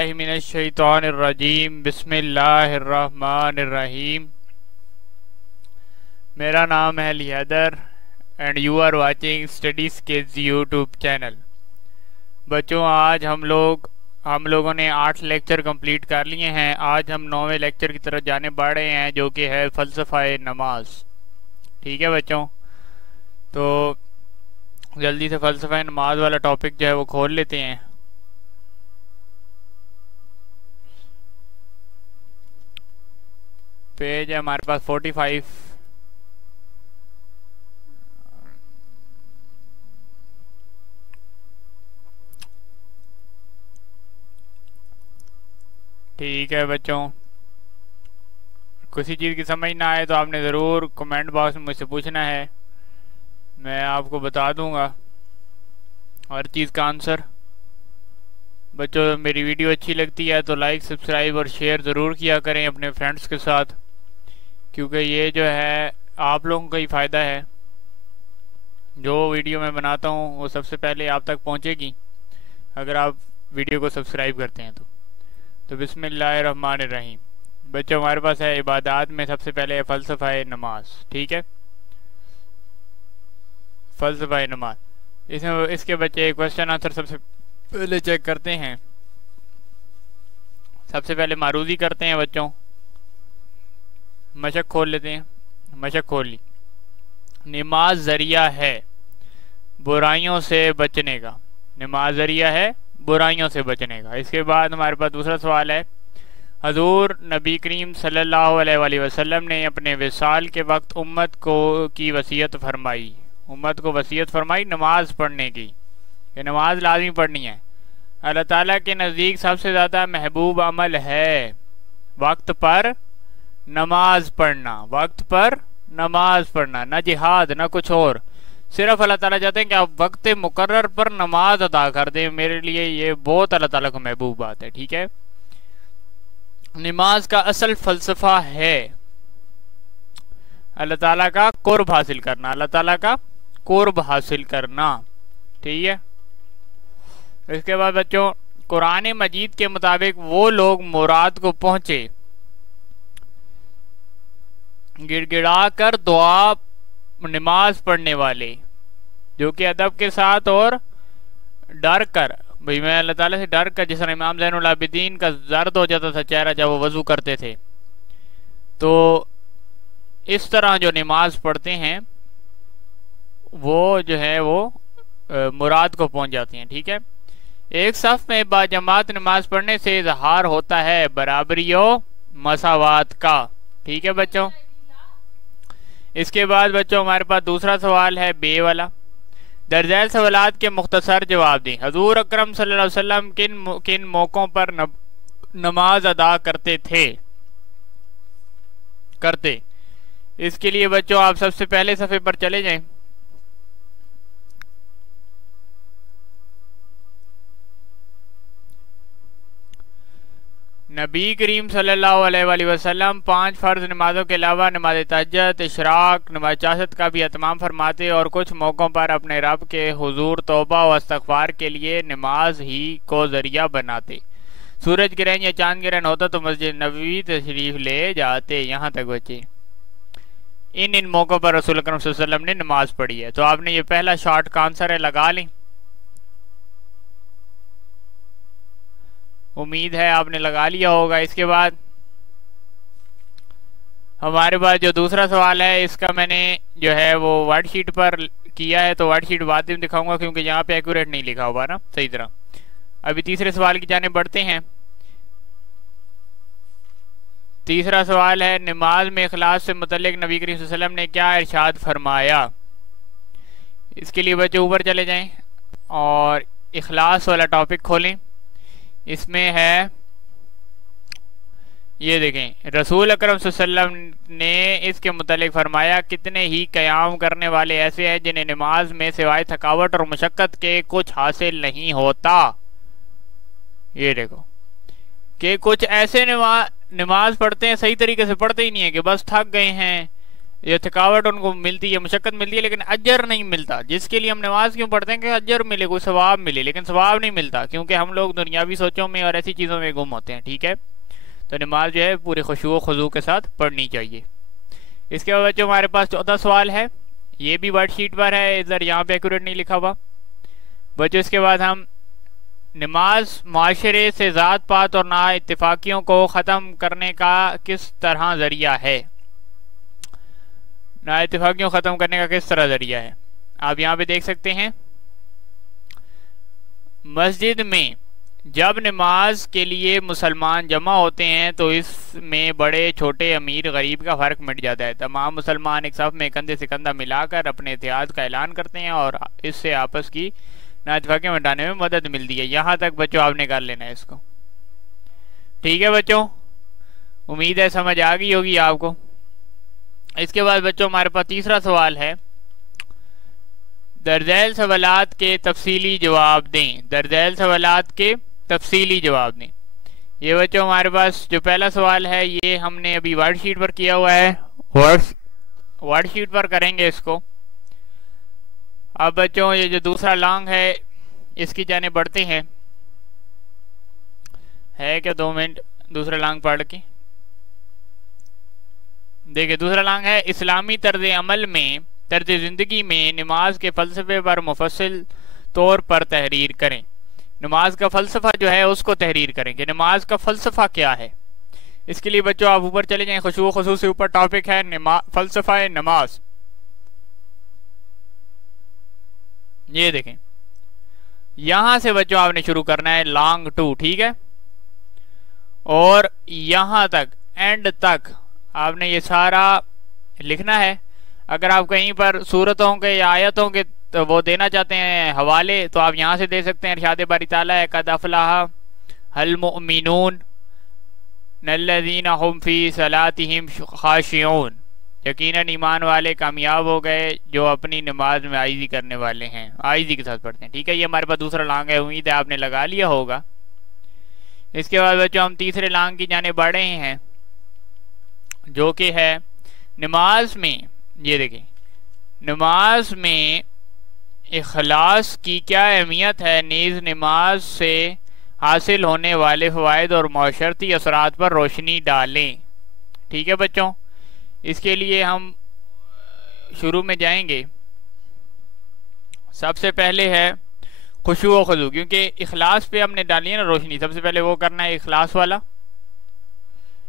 बिस्मिल्लाहि मिनश्शैतानिर्रजीम बिस्मिल्लाहिर्रहमानिर्रहीम। मेरा नाम है लियादर and you are watching studies kids YouTube channel. बच्चों, आज हम लोगों ने 8 लेक्चर कंप्लीट कर लिए हैं। आज हम 9वें लेक्चर की तरफ जाने बढ़ रहे हैं, जो कि है फ़लसफ़ा नमाज। ठीक है बच्चों, तो जल्दी से फ़लसफ़ा नमाज वाला टॉपिक जो है वो खोल लेते हैं। पेज है हमारे पास 45। ठीक है बच्चों, किसी चीज़ की समझ ना आए तो आपने ज़रूर कमेंट बॉक्स में मुझसे पूछना है, मैं आपको बता दूंगा हर चीज़ का आंसर। बच्चों, मेरी वीडियो अच्छी लगती है तो लाइक, सब्सक्राइब और शेयर ज़रूर किया करें अपने फ्रेंड्स के साथ, क्योंकि ये जो है आप लोगों का ही फ़ायदा है। जो वीडियो मैं बनाता हूँ वो सबसे पहले आप तक पहुँचेगी अगर आप वीडियो को सब्सक्राइब करते हैं तो बिस्मिल्लाहिर्रहमानिर्रहीम। बच्चों, हमारे पास है इबादत में सबसे पहले है फ़लसफ़ा नमाज। ठीक है, फ़लसफ़ा नमाज, इसमें इसके बच्चे क्वेश्चन आंसर सबसे पहले चेक करते हैं। सबसे पहले मारूजी करते हैं बच्चों। मशक खोल लेते हैं, मशक खोल ली। नमाज ज़रिया है बुराइयों से बचने का, नमाज ज़रिया है बुराइयों से बचने का। इसके बाद हमारे पास दूसरा सवाल है, हजूर नबी करीम सल्लल्लाहु अलैहि वसल्लम ने अपने विसाल के वक्त उम्मत को की वसीयत फरमाई, उम्मत को वसीयत फरमाई नमाज पढ़ने की, कि नमाज लाजमी पढ़नी है। अल्लाह ताला के नज़दीक सबसे ज़्यादा महबूब अमल है वक्त पर नमाज पढ़ना, वक्त पर नमाज पढ़ना, ना जिहाद ना कुछ और। सिर्फ अल्लाह ताला चाहते हैं कि आप वक्त मुकर्रर पर नमाज अदा कर दें। मेरे लिए ये बहुत अल्लाह ताला को महबूब बात है। ठीक है, नमाज का असल फ़लसफ़ा है अल्लाह ताला का कुर्ब हासिल करना, अल्लाह ताला का कुर्ब हासिल करना। ठीक है, इसके बाद बच्चों, कुरान मजीद के मुताबिक वो लोग मुराद को पहुंचे गिड़गिड़ा कर दुआ नमाज पढ़ने वाले, जो कि अदब के साथ और डर कर, भाई मैं अल्लाह ताला से डर कर, जिस तरह इमाम ज़ैनुल आबिदीन का दर्द हो जाता था चेहरा जब वो वज़ू करते थे, तो इस तरह जो नमाज पढ़ते हैं वो जो है वो मुराद को पहुंच जाती हैं। ठीक है, एक सफ में बाजमात नमाज पढ़ने से इजहार होता है बराबरी और मसावात का। ठीक है बच्चों, इसके बाद बच्चों हमारे पास दूसरा सवाल है बे वाला। दर्जैल सवालात के मुख्तसर जवाब दें। हजूर अकरम सल्लल्लाहु अलैहि वसल्लम किन मौक़ों पर नमाज अदा करते। इसके लिए बच्चों आप सबसे पहले सफ़े पर चले जाएं। नबी करीम सल्लल्लाहु अलैहि वसल्लम 5 फ़र्ज नमाजों के अलावा नमाज तहज्जुद, इशराक, नमाज चाशत का भी एहतमाम फरमाते और कुछ मौक़ों पर अपने रब के हुजूर तौबा व इस्तग़फ़ार के लिए नमाज ही को ज़रिया बनाते। सूरज ग्रहण या चांद ग्रहण होता तो मस्जिद नबवी तशरीफ़ ले जाते। यहाँ तक बच्चे, इन मौक़ों पर रसूल अकरम सल्लल्लाहु अलैहि वसल्लम ने नमाज पढ़ी है। तो आपने ये पहला शॉर्ट का आंसर है, लगा लें। उम्मीद है आपने लगा लिया होगा। इसके बाद हमारे पास जो दूसरा सवाल है, इसका मैंने जो है वो वर्कशीट पर किया है, तो वर्कशीट बाद में दिखाऊंगा क्योंकि यहाँ पे एक्यूरेट नहीं लिखा हुआ ना सही तरह। अभी तीसरे सवाल की जाने बढ़ते हैं। तीसरा सवाल है, नमाज में इखलास से मुतल्लिक नबी करीम सल्लल्लाहु अलैहि वसल्लम ने क्या इरशाद फरमाया। इसके लिए बच्चे ऊपर चले जाएं और इखलास वाला टॉपिक खोलें। इसमें है, ये देखें, रसूल अकरम सल्लल्लाहु अलैहि वसल्लम ने इसके मुतालिक फरमाया, कितने ही क़याम करने वाले ऐसे हैं जिन्हें नमाज में सिवाय थकावट और मशक्क़त के कुछ हासिल नहीं होता। ये देखो कि कुछ ऐसे नमाज पढ़ते हैं, सही तरीके से पढ़ते ही नहीं है, कि बस थक गए हैं, ये थकावट उनको मिलती है, मुशक्कत मिलती है, लेकिन अजर नहीं मिलता। जिसके लिए हम नमाज क्यों पढ़ते हैं कि अजर मिले, कोई सवाब मिले, लेकिन सवाब नहीं मिलता क्योंकि हम लोग दुनियावी सोचों में और ऐसी चीज़ों में गुम होते हैं। ठीक है, तो नमाज जो है पूरे खुशू खुजू के साथ पढ़नी चाहिए। इसके बाद बच्चों हमारे पास चौथा सवाल है, ये भी वर्कशीट पर है, इधर यहाँ पे एक्यूरेट नहीं लिखा हुआ बच्चों। इसके बाद हम नमाज माशरे से ज़ात पात और ना इत्तेफाकियों को ख़त्म करने का किस तरह ज़रिया है, ना इत्तेफाकियों ख़त्म करने का किस तरह ज़रिया है। आप यहाँ पे देख सकते हैं, मस्जिद में जब नमाज के लिए मुसलमान जमा होते हैं तो इसमें बड़े छोटे अमीर गरीब का फ़र्क मिट जाता है। तमाम मुसलमान एक साथ में कंधे से कंधा मिलाकर अपने इत्तेहाद का ऐलान करते हैं और इससे आपस की नाइतफाकियाँ मिटाने में मदद मिलती है। यहाँ तक बच्चों आपने कर लेना है इसको। ठीक है बच्चों, उम्मीद है समझ आ गई होगी आपको। इसके बाद बच्चों हमारे पास तीसरा सवाल है, दर्जैल सवालात के तफसीली जवाब दें। दर्जैल सवालात के तफसीली जवाब दें। ये बच्चों हमारे पास जो पहला सवाल है ये हमने अभी वर्कशीट पर किया हुआ है, वर्कशीट पर करेंगे इसको। अब बच्चों ये जो दूसरा लॉन्ग है इसकी जाने बढ़ते हैं, है क्या 2 मिनट दूसरा लॉन्ग पढ़ के देखिए। दूसरा लॉन्ग है, इस्लामी तर्ज अमल में तर्ज ज़िंदगी में नमाज के फ़लसफ़े पर मुफस्सिल तौर पर तहरीर करें। नमाज का फ़लसफ़ा जो है उसको तहरीर करें कि नमाज का फ़लसफ़ा क्या है। इसके लिए बच्चों आप ऊपर चले जाएं, खुशू खुसूस से ऊपर टॉपिक है फ़लसफ़ा नमाज। ये देखें, यहां से बच्चों आपने शुरू करना है लॉन्ग 2। ठीक है, और यहां तक एंड तक आपने ये सारा लिखना है। अगर आप कहीं पर सूरतों के या आयतों के तो वो देना चाहते हैं हवाले तो आप यहाँ से दे सकते हैं। इरशाद बारी ताला है, कद अफ़लह अल मुमिनून नल्लज़ीना हुम फ़ी सलातिहिम खाशिऊन, यकीनन ईमान वाले कामयाब हो गए जो अपनी नमाज में आइज़ी करने वाले हैं, आइज़ी के साथ पढ़ते हैं। ठीक है, ये हमारे पास दूसरा लॉन्ग है, उम्मीद है आपने लगा लिया होगा। इसके बाद बच्चों हम तीसरे लॉन्ग की जाने बढ़ रहे हैं जो कि है नमाज में। ये देखिए, नमाज में इखलास की क्या अहमियत है, नीज़ नमाज से हासिल होने वाले फ़वाइद और मौशरती असरात पर रोशनी डालें। ठीक है बच्चों, इसके लिए हम शुरू में जाएंगे। सबसे पहले है खुशू व खुजू, क्योंकि इखलास पे हमने डाली है ना रोशनी, सबसे पहले वो करना है इखलास वाला।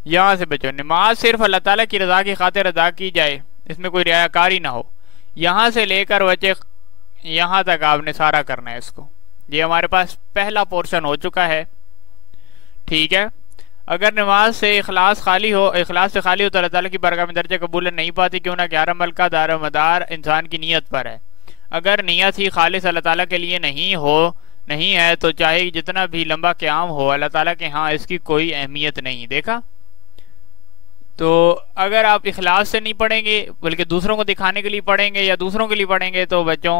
यहाँ से बच्चों नमाज सिर्फ अल्लाह ताला की रज़ा की खातिर अदा की जाए, इसमें कोई रियाकारी ना हो। यहाँ से लेकर बच्चे यहाँ तक आपने सारा करना है इसको। ये हमारे पास पहला पोर्शन हो चुका है। ठीक है, अगर नमाज से इखलास खाली हो, इखलास से खाली हो तो अल्लाह ताला की बारगाह में दर्जा कबूल नहीं पाती, क्यों ना 11 अमल का दार मदार इंसान की नीयत पर है। अगर नीयत ही खालिस अल्लाह ताला के लिए नहीं है तो चाहे जितना भी लंबा क़याम हो, अल्लाह ताला के यहाँ इसकी कोई अहमियत नहीं। देखा, तो अगर आप इखलास से नहीं पढ़ेंगे बल्कि दूसरों को दिखाने के लिए पढ़ेंगे या दूसरों के लिए पढ़ेंगे तो बच्चों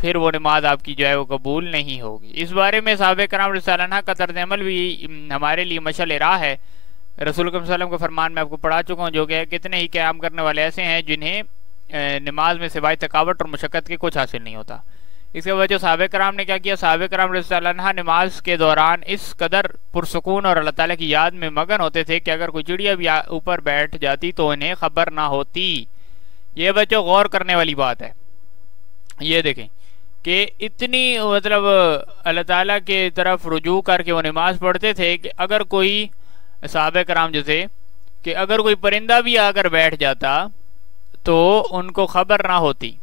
फिर वो नमाज आपकी जो है वो कबूल नहीं होगी। इस बारे में साहबे कराम रज़ियल्लाहु का तर्ज अमल भी हमारे लिए मशअल राह है। रसूल अकरम सल्लल्लाहु अलैहि वसल्लम का फरमान मैं आपको पढ़ा चुका हूँ, जो कि कितने ही क़याम करने वाले ऐसे हैं जिन्हें नमाज में सिवाय थकावट और मुशक्क़त के कुछ हासिल नहीं होता। इसके वजह साहबे कराम ने क्या किया, साहबे कराम रज़ियल्लाहु अन्हु नमाज के दौरान इस कदर पुरसुकून और अल्लाह ताला की याद में मगन होते थे कि अगर कोई चिड़िया भी ऊपर बैठ जाती तो इन्हें खबर ना होती। ये बच्चों गौर करने वाली बात है। ये देखें कि इतनी मतलब अल्लाह ताला के तरफ रुजू करके वो नमाज पढ़ते थे कि अगर कोई साहबे कराम जैसे कि अगर कोई परिंदा भी आकर बैठ जाता तो उनको खबर ना होती।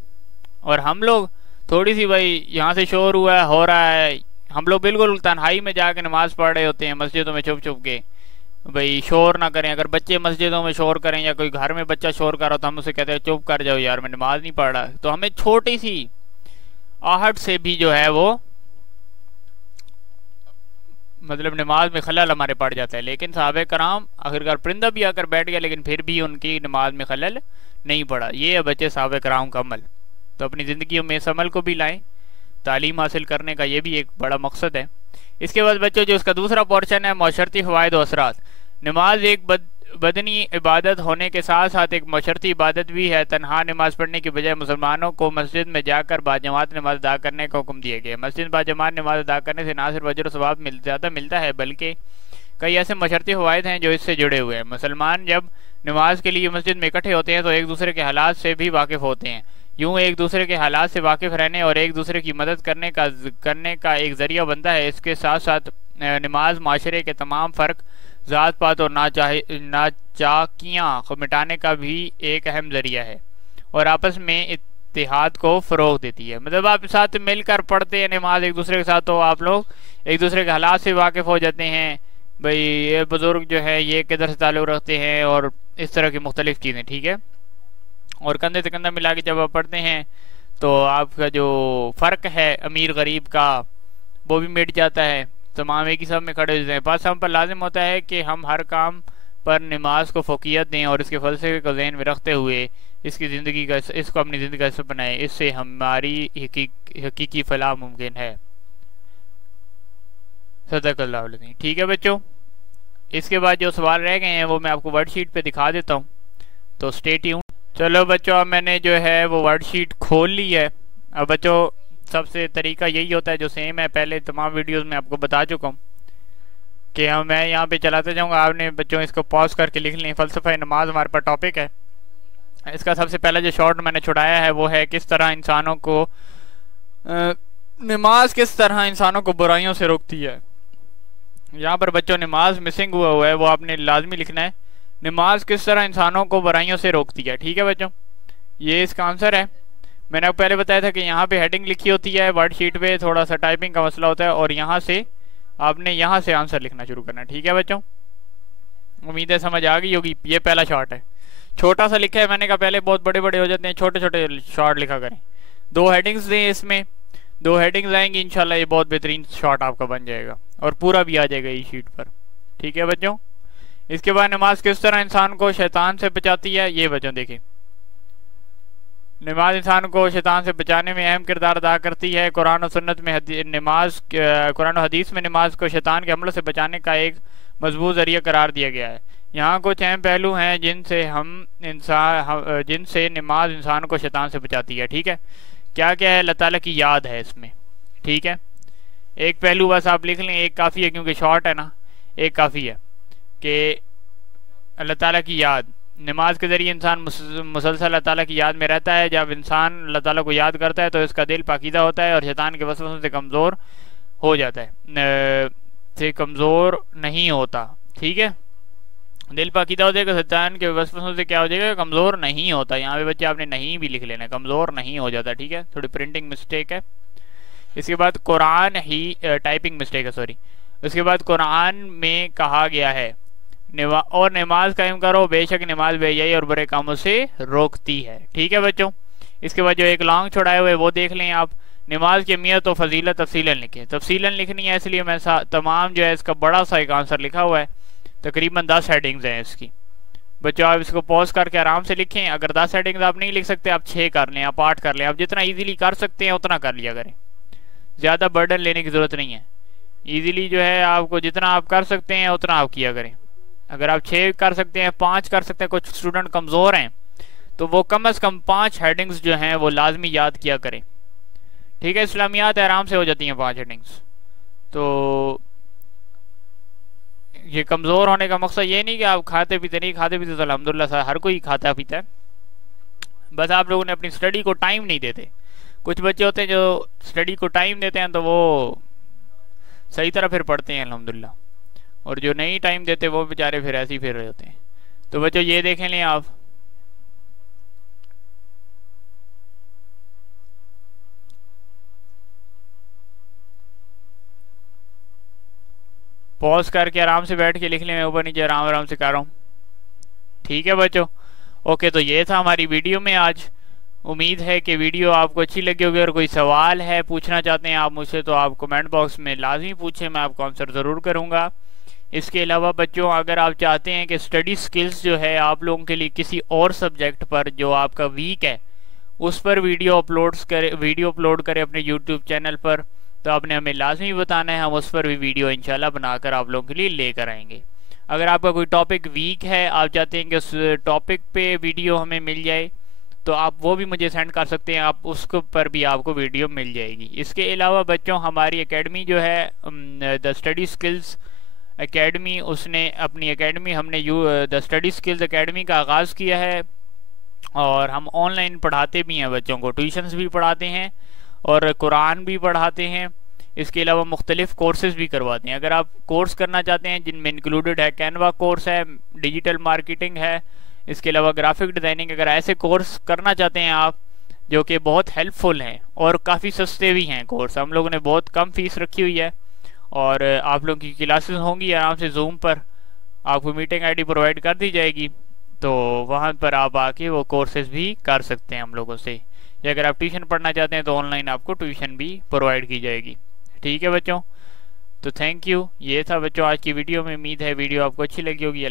और हम लोग थोड़ी सी भाई यहाँ से शोर हुआ हो रहा है, हम लोग बिल्कुल तन्हाई में जाके नमाज पढ़ रहे होते हैं मस्जिदों में छुप छुप के, भाई शोर ना करें। अगर बच्चे मस्जिदों में शोर करें या कोई घर में बच्चा शोर कर रहा तो हम उसे कहते हैं चुप कर जाओ यार, मैं नमाज नहीं पढ़ रहा। तो हमें छोटी सी आहट से भी जो है वो मतलब नमाज में खलल हमारे पड़ जाता है। लेकिन साहबे कराम आखिरकार परिंदा भी आकर बैठ गया लेकिन फिर भी उनकी नमाज में खलल नहीं पड़ा। ये है बच्चे साहबे कराम का अमल। तो अपनी ज़िंदगी में इस अमल को भी लाएं, तालीम हासिल करने का ये भी एक बड़ा मकसद है। इसके बाद बच्चों जो उसका दूसरा पोर्शन है मौशरती फ़वाइद व असरात। नमाज एक बदनी इबादत होने के साथ साथ एक मशरती इबादत भी है। तन्हा नमाज पढ़ने की बजाय मुसलमानों को मस्जिद में जाकर बाजमात नमाज अदा करने का हुक्म दिया गया। मस्जिद बाजमात नमाज अदा करने से ना सिर्फ अजर सवाब ज़्यादा मिलता है, बल्कि कई ऐसे मशरती फ़वाइद हैं जो इससे जुड़े हुए हैं। मुसलमान जब नमाज के लिए मस्जिद में इकट्ठे होते हैं तो एक दूसरे के हालात से भी वाकिफ़ होते हैं। यूँ एक दूसरे के हालात से वाकिफ़ रहने और एक दूसरे की मदद करने का एक ज़रिया बनता है। इसके साथ साथ नमाज माशरे के तमाम फ़र्क, ज़ात पात और नाचाकियाँ को मिटाने का भी एक अहम ज़रिया है और आपस में इत्तेहाद को फ़रोग़ देती है। मतलब आप साथ मिलकर पढ़ते हैं नमाज एक दूसरे के साथ, तो आप लोग एक दूसरे के हालात से वाकिफ़ हो जाते हैं। भाई ये बुज़ुर्ग जो है ये किधर से ताल्लुक़ रखते हैं और इस तरह की मुख्तलिफ़ चीज़ें, ठीक है। और कंधे से कंधा मिला के जब आप पढ़ते हैं तो आपका जो फ़र्क है अमीर गरीब का वो भी मिट जाता है, तमाम एक ही सब में खड़े होते हैं। बस हम पर लाजिम होता है कि हम हर काम पर नमाज को फ़ोकियत दें और इसके फ़लसफ़े को ज़हन में रखते हुए इसको अपनी ज़िंदगी का हिस्सा बनाएं। इससे हमारी हकीकी फलाह मुमकिन है। सदक़ल्लाहुल अज़ीम। ठीक है बच्चों, इसके बाद जो सवाल रह गए हैं वो मैं आपको वर्कशीट पे दिखा देता हूँ, तो स्टे ट्यून्ड। चलो बच्चों, अब मैंने जो है वो वर्कशीट खोल ली है। अब बच्चों सबसे तरीका यही होता है जो सेम है पहले तमाम वीडियोस में आपको बता चुका हूँ कि मैं यहाँ पे चलाते जाऊँगा, आपने बच्चों इसको पॉज करके लिख लें। फ़लसफ़ा नमाज हमारे पास टॉपिक है। इसका सबसे पहला जो शॉर्ट मैंने छुड़ाया है वो है किस तरह इंसानों को नमाज किस तरह इंसानों को बुराइयों से रोकती है। यहाँ पर बच्चों नमाज मिसिंग हुआ है, वो आपने लाजमी लिखना है। नमाज किस तरह इंसानों को बुराइयों से रोकती है, ठीक है बच्चों, ये इसका आंसर है। मैंने आपको पहले बताया था कि यहाँ पे हेडिंग लिखी होती है वर्कशीट पे, थोड़ा सा टाइपिंग का मसला होता है और यहाँ से आपने यहाँ से आंसर लिखना शुरू करना है। ठीक है बच्चों, उम्मीद है समझ आ गई होगी। ये पहला शॉर्ट है, छोटा सा लिखा है, मैंने कहा पहले बहुत बड़े बड़े हो जाते हैं, छोटे छोटे शॉर्ट लिखा करें। 2 हेडिंग्स दें, इसमें 2 हेडिंग्स आएंगी, इंशाल्लाह ये बहुत बेहतरीन शॉर्ट आपका बन जाएगा और पूरा भी आ जाएगा इस शीट पर। ठीक है बच्चों, इसके बाद नमाज किस तरह इंसान को शैतान से बचाती है। ये बच्चों देखिए, नमाज इंसान को शैतान से बचाने में अहम किरदार अदा करती है। कुरान और सुन्नत में कुरान और हदीस में नमाज को शैतान के हमलों से बचाने का एक मजबूत जरिया करार दिया गया है। यहाँ कुछ अहम पहलू हैं जिनसे नमाज इंसान को शैतान से बचाती है। ठीक है, क्या क्या है? अल्लाह ताला की याद है इसमें। ठीक है, एक पहलू बस आप लिख लें, एक काफ़ी है क्योंकि शॉर्ट है ना, एक काफ़ी है कि अल्लाह ताला की याद। नमाज के ज़रिए इंसान मुसलसल अल्लाह ताला की याद में रहता है। जब इंसान अल्लाह ताला को याद करता है तो इसका दिल पाकीदा होता है और शैतान के वसवसों से कमज़ोर हो जाता है, से कमज़ोर नहीं होता। ठीक है, दिल पाकीदा हो जाएगा, शैतान के वसवसों से क्या हो जाएगा? कमज़ोर नहीं होता। यहाँ पे बच्चे आपने नहीं भी लिख लेना, कमज़ोर नहीं हो जाता। ठीक है, थोड़ी प्रिंटिंग मिस्टेक है। इसके बाद कुरान ही टाइपिंग मिस्टेक है, सॉरी। उसके बाद कुरान में कहा गया है और नमाज कायम करो, बेशक नमाज बेहयाई और बुरे कामों से रोकती है। ठीक है बच्चों, इसके बाद जो एक लॉन्ग छुड़ाए हुए वो देख लें आप। नमाज की अहमियत और फजीलत तफसीलन लिखें। तफसीलन लिखनी है इसलिए मैं तमाम जो है इसका बड़ा सा एक आंसर लिखा हुआ है, तकरीबन 10 हेडिंग्स हैं इसकी। बच्चों आप इसको पॉज करके आराम से लिखें। अगर 10 हेडिंग्स आप नहीं लिख सकते, आप 6 कर लें, आप 8 कर लें, आप जितना ईजिली कर सकते हैं उतना कर लिया करें। ज़्यादा बर्डन लेने की ज़रूरत नहीं है। ईजिली जो है आपको जितना आप कर सकते हैं उतना आप किया करें। अगर आप 6 कर सकते हैं, 5 कर सकते हैं, कुछ स्टूडेंट कमज़ोर हैं तो वो कम से कम 5 हेडिंग्स जो हैं वो लाजमी याद किया करें। ठीक है, इस्लामियात आराम से हो जाती हैं 5 हेडिंग्स। तो ये कमज़ोर होने का मकसद ये नहीं कि आप खाते पीते नहीं, खाते पीते तो अल्हम्दुलिल्लाह हर कोई खाता पीता है, बस आप लोगों ने अपनी स्टडी को टाइम नहीं देते। कुछ बच्चे होते हैं जो स्टडी को टाइम देते हैं तो वो सही तरह फिर पढ़ते हैं अल्हम्दुलिल्लाह, और जो नहीं टाइम देते वो बेचारे फिर ऐसे ही फिर रहे होते हैं। तो बच्चों ये देखें लें आप, पॉज करके आराम से बैठ के लिख लें, मैं ऊपर नीचे आराम आराम से कर रहा हूँ। ठीक है बच्चों, ओके। तो ये था हमारी वीडियो में आज। उम्मीद है कि वीडियो आपको अच्छी लगी होगी। अगर कोई सवाल है पूछना चाहते हैं आप मुझसे तो आप कमेंट बॉक्स में लाजमी पूछें, मैं आपको आंसर ज़रूर करूँगा। इसके अलावा बच्चों अगर आप चाहते हैं कि स्टडी स्किल्स जो है आप लोगों के लिए किसी और सब्जेक्ट पर जो आपका वीक है उस पर वीडियो अपलोड करें अपने यूट्यूब चैनल पर, तो आपने हमें लाजमी बताना है, हम उस पर भी वीडियो इंशाल्लाह बनाकर आप लोगों के लिए लेकर आएंगे। अगर आपका कोई टॉपिक वीक है, आप चाहते हैं कि उस टॉपिक पे वीडियो हमें मिल जाए, तो आप वो भी मुझे सेंड कर सकते हैं, आप उसको पर भी आपको वीडियो मिल जाएगी। इसके अलावा बच्चों हमारी एकेडमी जो है द स्टडी स्किल्स एकेडमी, उसने अपनी एकेडमी हमने द स्टडी स्किल्स एकेडमी का आगाज़ किया है, और हम ऑनलाइन पढ़ाते भी हैं बच्चों को, ट्यूशन्स भी पढ़ाते हैं और कुरान भी पढ़ाते हैं। इसके अलावा मुख्तलिफ कोर्सेज भी करवाते हैं। अगर आप कोर्स करना चाहते हैं जिनमें इंक्लूडेड है कैनवा कोर्स है, डिजिटल मार्केटिंग है, इसके अलावा ग्राफिक डिज़ाइनिंग, अगर ऐसे कोर्स करना चाहते हैं आप जो कि बहुत हेल्पफुल हैं और काफ़ी सस्ते भी हैं कोर्स, हम लोगों ने बहुत कम फीस रखी हुई है, और आप लोगों की क्लासेस होंगी आराम से जूम पर, आपको मीटिंग आईडी प्रोवाइड कर दी जाएगी, तो वहाँ पर आप आके वो कोर्सेज भी कर सकते हैं हम लोगों से, या अगर आप ट्यूशन पढ़ना चाहते हैं तो ऑनलाइन आपको ट्यूशन भी प्रोवाइड की जाएगी। ठीक है बच्चों, तो थैंक यू। ये था बच्चों आज की वीडियो में, उम्मीद है वीडियो आपको अच्छी लगी होगी।